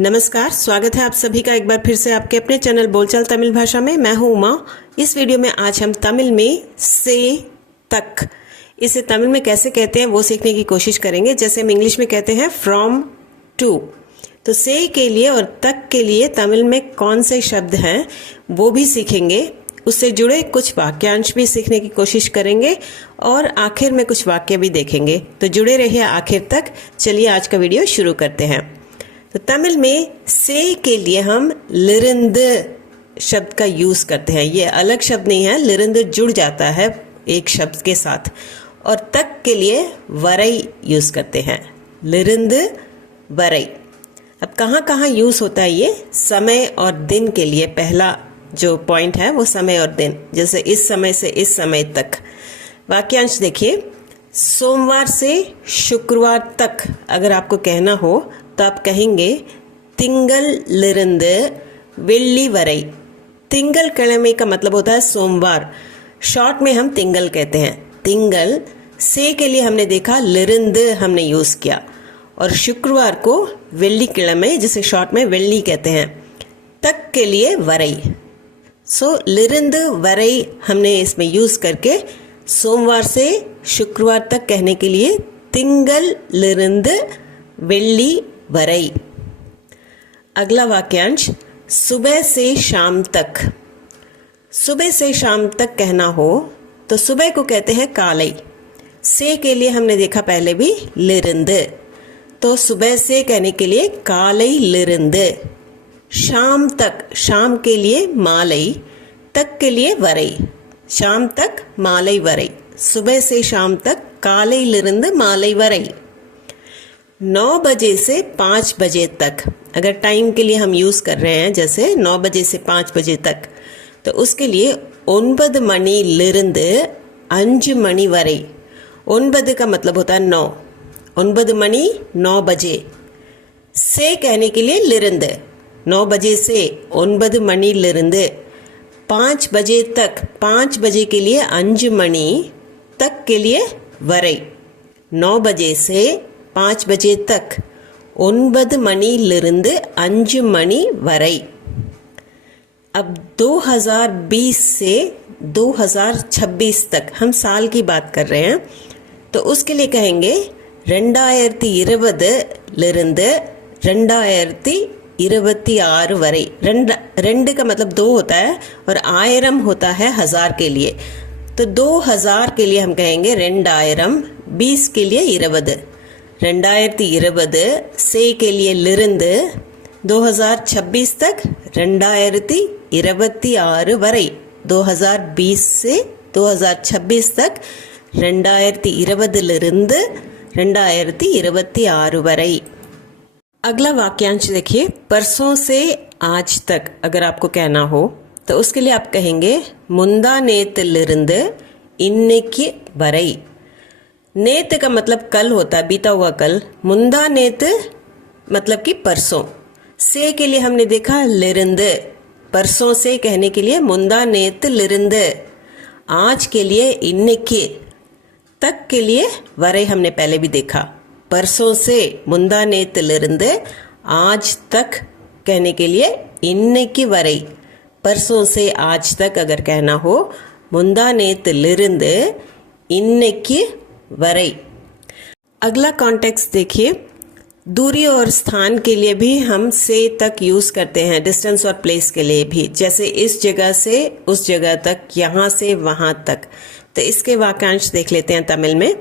नमस्कार, स्वागत है आप सभी का एक बार फिर से आपके अपने चैनल बोलचाल तमिल भाषा में। मैं हूँ उमा। इस वीडियो में आज हम तमिल में से तक, इसे तमिल में कैसे कहते हैं वो सीखने की कोशिश करेंगे। जैसे हम इंग्लिश में कहते हैं फ्रॉम टू, तो से के लिए और तक के लिए तमिल में कौन से शब्द हैं वो भी सीखेंगे। उससे जुड़े कुछ वाक्यांश भी सीखने की कोशिश करेंगे और आखिर में कुछ वाक्य भी देखेंगे। तो जुड़े रहिए आखिर तक। चलिए आज का वीडियो शुरू करते हैं। तो तमिल में से के लिए हम लिरिंद शब्द का यूज़ करते हैं। ये अलग शब्द नहीं है, लिरिंद जुड़ जाता है एक शब्द के साथ। और तक के लिए वरई यूज़ करते हैं, लिरिंद वरई। अब कहाँ कहाँ यूज़ होता है ये? समय और दिन के लिए पहला जो पॉइंट है वो समय और दिन। जैसे इस समय से इस समय तक। वाक्यांश देखिए, सोमवार से शुक्रवार तक अगर आपको कहना हो तो आप कहेंगे तिंगल लिरिंद वेल्ली वरई। तिंगल किழமை का मतलब होता है सोमवार, शॉर्ट में हम तिंगल कहते हैं। तिंगल से के लिए हमने देखा लिरिंद हमने यूज़ किया, और शुक्रवार को वेल्ली किழமை जिसे शॉर्ट में वेल्ली कहते हैं। तक के लिए वरई। सो लिरिंद वरई हमने इसमें यूज़ करके सोमवार से शुक्रवार तक कहने के लिए तिंगल लिरिंद वेल्ली वरई। अगला वाक्यांश, सुबह से शाम तक। सुबह से शाम तक कहना हो तो सुबह को कहते हैं कालई। से के लिए हमने देखा पहले भी लिरिंद, तो सुबह से कहने के लिए कालई लिरिंद। शाम तक, शाम के लिए मालई, तक के लिए वरई। शाम तक मालई वरई। सुबह से शाम तक कालई लिरिंद मालई वरई। 9 बजे से 5 बजे तक, अगर टाइम के लिए हम यूज़ कर रहे हैं जैसे 9 बजे से 5 बजे तक, तो उसके लिए 9 मणि लिरिंद 5 मणि वरई। 9 का मतलब होता है 9, 9 मणि 9 बजे। से कहने के लिए लिरिंद, 9 बजे से 9 मणि लिरिंद 5 बजे तक, 5 बजे के लिए 5 मणि, तक के लिए वरई। 9 बजे से 5 बजे तक 9 மணியிலிருந்து 5 மணி வரை। अब 2020 से 2026 तक हम साल की बात कर रहे हैं, तो उसके लिए कहेंगे 2020 2026 वரை। 2 का मतलब 2 होता है और 1000 होता है 1000 के लिए। तो 2000 के लिए हम कहेंगे 2000, 20 के लिए 20। 2020 से के लिए लिरिंद 2026 तक 2026 वரை। 2020 से 2026 तक 2020 लिरिंद 2026 वரை। अगला वाक्यांश देखिए, परसों से आज तक अगर आपको कहना हो तो उसके लिए आप कहेंगे मुंदा नेत लिरिंद इन्नेकी वரை। नेत का मतलब कल होता है, बीता हुआ कल। मुंदा नेत मतलब कि परसों। से के लिए हमने देखा लिरिंद, परसों से कहने के लिए मुंदा नेत लिरिंद। आज के लिए इन्नेकी, तक के लिए वरे हमने पहले भी देखा। परसों से मुंदा नेत लिरिंद, आज तक कहने के लिए इन्नेकी वरे। परसों से आज तक अगर कहना हो मुंदा नेत लिरिंद इन्नेकी वरई। अगला कॉन्टेक्स्ट देखिए, दूरी और स्थान के लिए भी हम से तक यूज़ करते हैं, डिस्टेंस और प्लेस के लिए भी। जैसे इस जगह से उस जगह तक, यहाँ से वहाँ तक। तो इसके वाक्यांश देख लेते हैं तमिल में।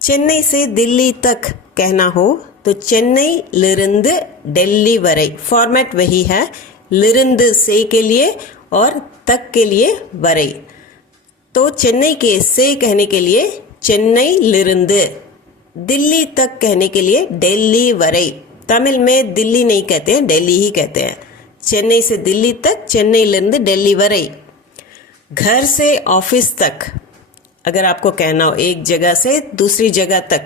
चेन्नई से दिल्ली तक कहना हो तो चेन्नई लिरिंद दिल्ली वरई। फॉर्मेट वही है, लिरिंद से के लिए और तक के लिए वरई। तो चेन्नई के से कहने के लिए चेन्नई लिरिंद, दिल्ली तक कहने के लिए दिल्ली वरई। तमिल में दिल्ली नहीं कहते हैं, दिल्ली ही कहते हैं। चेन्नई से दिल्ली तक चेन्नई लिरिंद दिल्ली वरई। घर से ऑफिस तक अगर आपको कहना हो एक जगह से दूसरी जगह तक,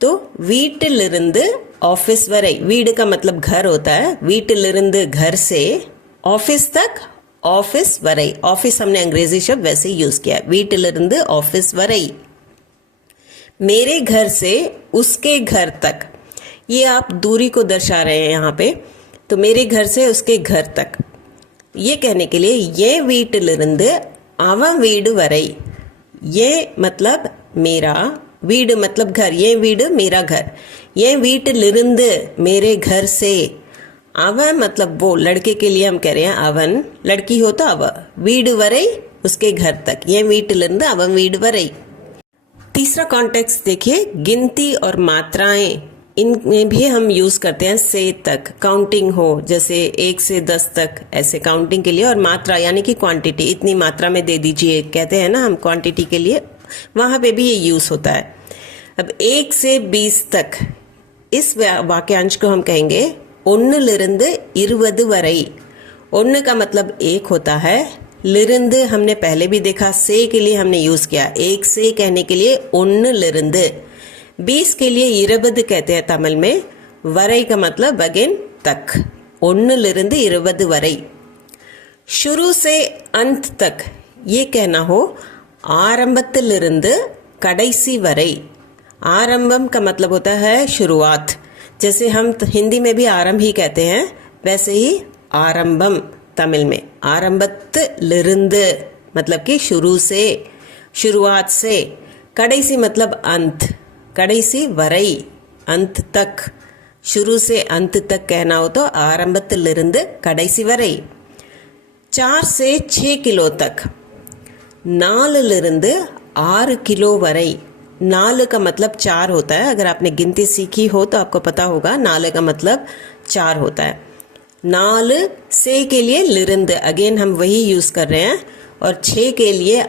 तो वीटिलिरिंद ऑफिस वरई। वीड का मतलब घर होता है। वीटिलिरिंद घर से, ऑफिस तक ऑफिस वरई। ऑफिस हमने अंग्रेजी शब्द वैसे यूज किया, वीटिलिरिंद ऑफिस वरई। मेरे घर से उसके घर तक, ये आप दूरी को दर्शा रहे हैं यहाँ पे। तो मेरे घर से उसके घर तक, ये कहने के लिए ये வீட்டிலிருந்து அவன் வீடு வரை, ये मतलब मेरा, வீடு मतलब घर, ये வீடு मेरा घर, ये வீட்டிலிருந்து मेरे घर से, அவன் मतलब वो, लड़के के लिए हम कह रहे हैं அவன், लड़की हो तो அவ, வீடு வரை उसके घर तक, ये வீட்டிலிருந்து அவன் வீடு வரை। तीसरा कॉन्टेक्स्ट देखिए, गिनती और मात्राएं, इनमें भी हम यूज करते हैं से तक, काउंटिंग हो जैसे 1 से 10 तक, ऐसे काउंटिंग के लिए, और मात्रा यानी कि क्वांटिटी, इतनी मात्रा में दे दीजिए कहते हैं ना हम क्वांटिटी के लिए, वहां पे भी ये यूज होता है। अब 1 से 20 तक, इस वाक्यांश को हम कहेंगे ஒன்னிலிருந்து 20 வரை। ஒன்னு का मतलब 1 होता है, लिरिंद हमने पहले भी देखा, से के लिए हमने यूज किया, 1 से कहने के लिए ஒன்னிலிருந்து। 20 के लिए 20 कहते हैं तमिल में, वரை का मतलब अगेन तक, ஒன்னிலிருந்து 20 वரை। शुरू से अंत तक, ये कहना हो ஆரம்பத்திலிருந்து கடைசி வரை। आरंभम का मतलब होता है शुरुआत, जैसे हम हिंदी में भी आरंभ ही कहते हैं, वैसे ही आरंभम तमिल में आरंभत्तिलिருந்து मतलब कि शुरू से, शुरुआत से। कடைசி मतलब अंत, कடைசி वரை, अंत तक। शुरू से अंत तक कहना हो तो आरंभत्तिलिருந்து कடைசி वரை। 4 से 6 किलो तक, 4लिருந்து 6 किलो वரை। 4 का मतलब 4 होता है, अगर आपने गिनती सीखी हो तो आपको पता होगा 4 का मतलब 4 होता है। 4 से के लिए लिरिंद, अगेन हम वही यूज कर रहे हैं, और 6 के लिए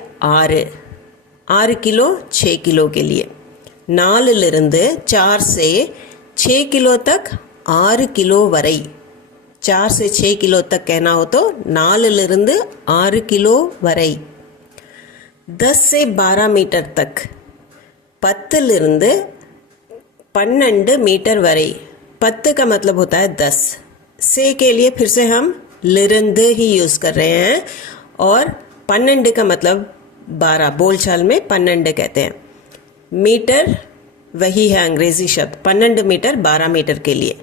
6 किलो, 6 किलो के लिए। 4लिருந்து 4 से 6 किलो तक 6 किलो वரை। 4 से 6 किलो तक कहना हो तो 4लिருந்து 6 किलो वரை। 10 से 12 मीटर तक, 10लिருந்து 12 मीटर वரை। 10 का मतलब होता है 10, से के लिए फिर से हम लिरिंद ही यूज कर रहे हैं, और 12 का मतलब 12, बोलचाल में 12 कहते हैं। मीटर वही है अंग्रेजी शब्द, 12 मीटर 12 मीटर के लिए।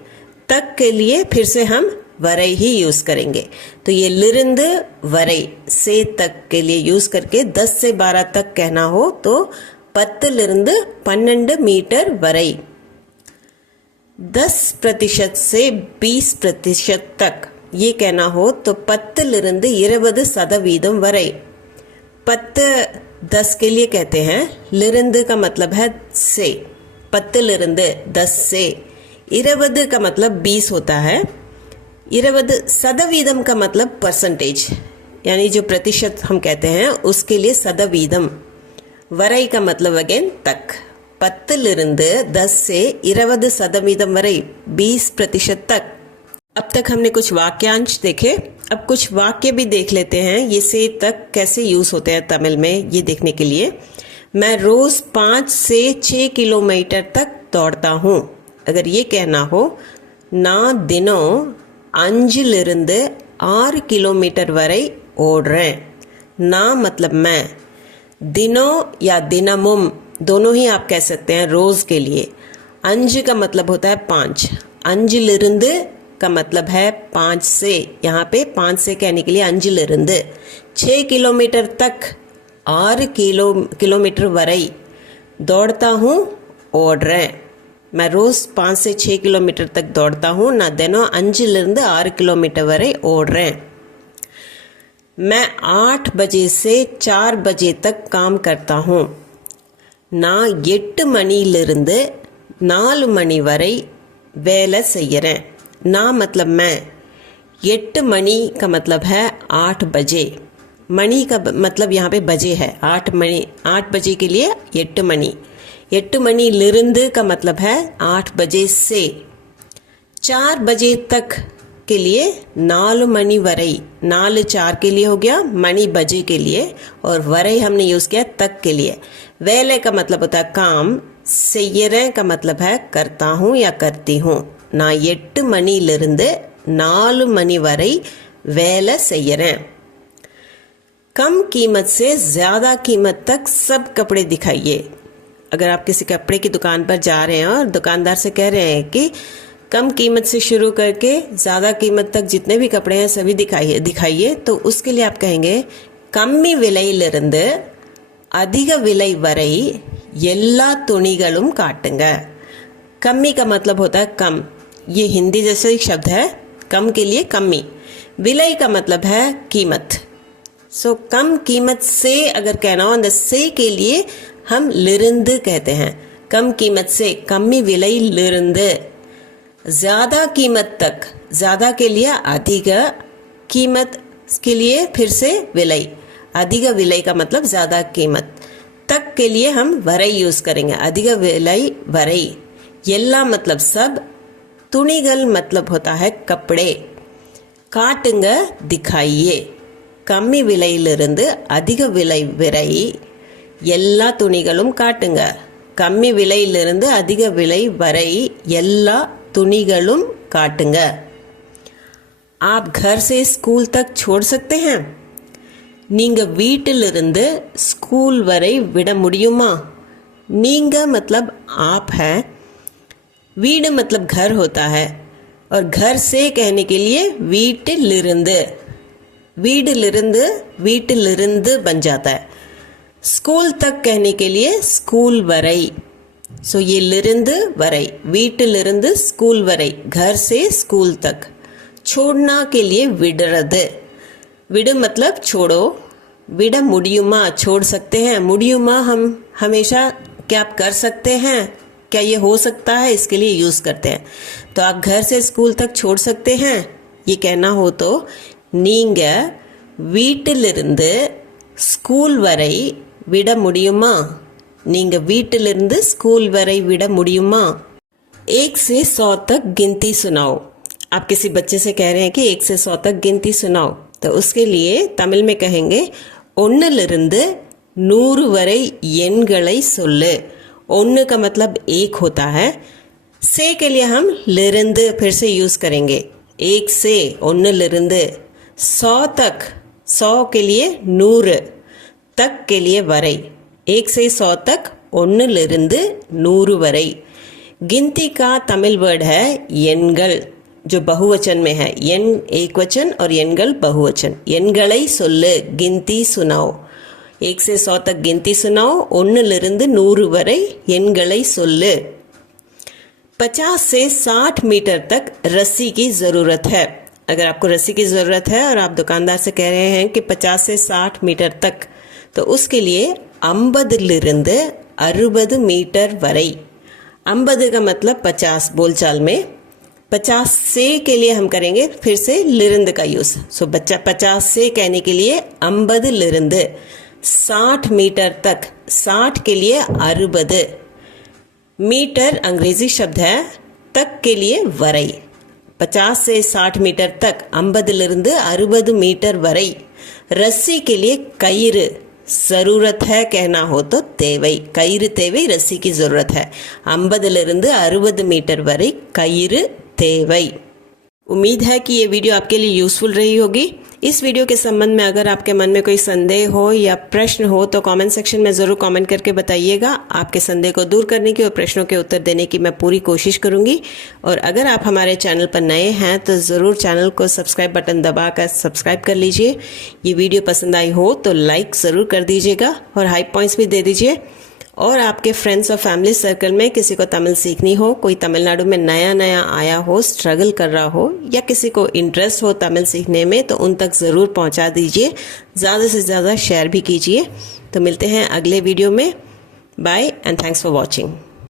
तक के लिए फिर से हम वரை ही यूज करेंगे, तो ये लिरिंद वரை, से तक के लिए यूज करके 10 से 12 तक कहना हो तो 10लिருந்து 12 मीटर वரை। 10% से 20% तक, ये कहना हो तो 10लिருந்து 20% वரை। 10 के लिए कहते हैं, लिरिंद का मतलब है से, 10लिருந்து 10 से। 20 का मतलब 20 होता है, 20% का मतलब परसेंटेज, यानी जो प्रतिशत हम कहते हैं उसके लिए சதவீதம்। वரை का मतलब अगेन तक, 10लिருந்து 10 से 20% वரை, 20% तक। अब तक हमने कुछ वाक्यांश देखे, अब कुछ वाक्य भी देख लेते हैं, ये से तक कैसे यूज होते हैं तमिल में, ये देखने के लिए। मैं रोज 5 से 6 किलोमीटर तक दौड़ता हूँ। अगर ये कहना हो, நான் தினம் 5लिருந்து 6 किलोमीटर वரை ஓடுறேன்। ना मतलब मैं, दिनों या दिनमुम दोनों ही आप कह सकते हैं रोज के लिए। 5 का मतलब होता है 5, 5लिருந்து का मतलब है 5 से, यहाँ पे 5 से कहने के लिए 5लिருந்து। 6 किलोमीटर तक, 6 किलोमीटर वரை, दौड़ता हूँ, ஓடுறேன்। मैं रोज 5 से 6 किलोमीटर तक दौड़ता हूँ, நான் தினம் 5लिருந்து 6 किलोमीटर वரை ஓடுறேன்। मैं 8 बजे से 4 बजे तक काम करता हूँ। நான் 8 மணியிலிருந்து 4 மணி வரை வேலை செய்யறேன்। ना मतलब मैं, 8 मणि का मतलब है 8 बजे, मणि का मतलब यहाँ पे बजे है, 8 मणि, 8 बजे के लिए 8 मणि। 8 मणिलिருந்து का मतलब है 8 बजे से। 4 बजे तक के लिए 4 मणि वரை, 4 4 के लिए हो गया, मणि बजे के लिए, और वரை हमने यूज किया तक के लिए। वेले का मतलब होता है काम, செய்யறேன் का मतलब है करता हूँ या करती हूँ। நான் 8 மணியிலிருந்து 4 மணி வரை வேலை செய்யறேன்। कम कीमत से ज्यादा कीमत तक सब कपड़े दिखाइए। अगर आप किसी कपड़े की दुकान पर जा रहे हैं और दुकानदार से कह रहे हैं कि कम कीमत से शुरू करके ज़्यादा कीमत तक जितने भी कपड़े हैं सभी दिखाइए, तो उसके लिए आप कहेंगे कम्मी विलैयिलिरुंदु अधिक विलै वरै எல்லா துணிகளும் काटुंगा। कम्मी का मतलब होता है कम, ये हिंदी जैसे एक शब्द है, कम के लिए कम्मी। विलय का मतलब है कीमत। सो कम कीमत से अगर कहना हो, से के लिए हम लिरिंद कहते हैं। कम कीमत से, कम्मी विलय लिरिंद। ज़्यादा कीमत तक, ज़्यादा के लिए अधिक, कीमत के लिए फिर से विलय। अधिक विलय का मतलब ज़्यादा कीमत, तक के लिए हम वरै यूज़ करेंगे, अधिक विलय वरै। எல்லா मतलब सब, துணிகள் मतलब होता है कपड़े, காட்டுங்க दिखाइए। கம்மி விலையிலிருந்து அதிக விலை வரை எல்லா துணிகளும் காட்டுங்க। கம்மி விலையிலிருந்து அதிக விலை வரை எல்லா துணிகளும் காட்டுங்க। आप घर से स्कूल तक छोड़ सकते हैं? நீங்க வீட்டிலிருந்து स्कूल வரை விட முடியுமா? நீங்க मतलब आप है, वीड मतलब घर होता है, और घर से कहने के लिए वीटिलिरुंद, वीडिलिरुंद वीटिलिरुंद बन जाता है। स्कूल तक कहने के लिए स्कूल वरै। सो ये लिरुंद वरै, वीटिलिरुंद स्कूल वरै, घर से स्कूल तक। छोड़ना के लिए विडरद, विड मतलब छोड़ो, विड मुडियुमा छोड़ सकते हैं। मुडियुमा हम हमेशा क्या आप कर सकते हैं, क्या ये हो सकता है, इसके लिए यूज़ करते हैं। तो आप घर से स्कूल तक छोड़ सकते हैं, ये कहना हो तो நீங்க வீட்டிலிருந்து ஸ்கூல் வரை விட முடியுமா? நீங்க வீட்டிலிருந்து स्कूल வரை விட முடியுமா? 1 से 100 तक गिनती सुनाओ। आप किसी बच्चे से कह रहे हैं कि 1 से 100 तक गिनती सुनाओ, तो उसके लिए तमिल में कहेंगे ஒன்னிலிருந்து 100 வரை எண்களை சொல்லு। 1 का मतलब 1 होता है, से के लिए हम लिरिंद फिर से यूज़ करेंगे। 1 से, ஒன்னிலிருந்து 100 तक, 100 के लिए 100, तक के लिए वரை। 1 से 100 तक, ஒன்னிலிருந்து 100 வரை। गिनती का तमिल वर्ड है எண்கள், जो बहुवचन में है। எண் एक वचन और எண்கள் बहुवचन। எண்களை சொல்லு, गिनती सुनाओ। 1 से 100 तक गिनती सुनाओ, 1 100 வரை எண்களை சொல்லு। 50 से 60 मीटर तक रस्सी की ज़रूरत है। अगर आपको रस्सी की ज़रूरत है और आप दुकानदार से कह रहे हैं कि 50 से 60 मीटर तक, तो उसके लिए 50 60 मीटर वரை। 50 का मतलब 50 बोलचाल में, 50 से के लिए हम करेंगे फिर से लिरिंद का यूज़। सो बच्चा 50 से कहने के लिए 50 लिरिंद। 60 मीटर तक, 60 के लिए 60 मीटर अंग्रेजी शब्द है, तक के लिए वரை। 50 से 60 मीटर तक, 50 60 मीटर वரை। रस्सी के लिए कईर, ज़रूरत है कहना हो तो தேவை, कईर தேவை, रस्सी की ज़रूरत है। 50 60 मीटर वரை कईर தேவை। उम्मीद है कि ये वीडियो आपके लिए यूज़फुल रही होगी। इस वीडियो के संबंध में अगर आपके मन में कोई संदेह हो या प्रश्न हो तो कमेंट सेक्शन में ज़रूर कमेंट करके बताइएगा। आपके संदेह को दूर करने की और प्रश्नों के उत्तर देने की मैं पूरी कोशिश करूँगी। और अगर आप हमारे चैनल पर नए हैं तो ज़रूर चैनल को सब्सक्राइब बटन दबाकर सब्सक्राइब कर लीजिए। ये वीडियो पसंद आई हो तो लाइक ज़रूर कर दीजिएगा और हाई पॉइंट्स भी दे दीजिए। और आपके फ्रेंड्स और फैमिली सर्कल में किसी को तमिल सीखनी हो, कोई तमिलनाडु में नया आया हो, स्ट्रगल कर रहा हो, या किसी को इंटरेस्ट हो तमिल सीखने में, तो उन तक ज़रूर पहुंचा दीजिए। ज़्यादा से ज़्यादा शेयर भी कीजिए। तो मिलते हैं अगले वीडियो में। Bye and thanks for watching.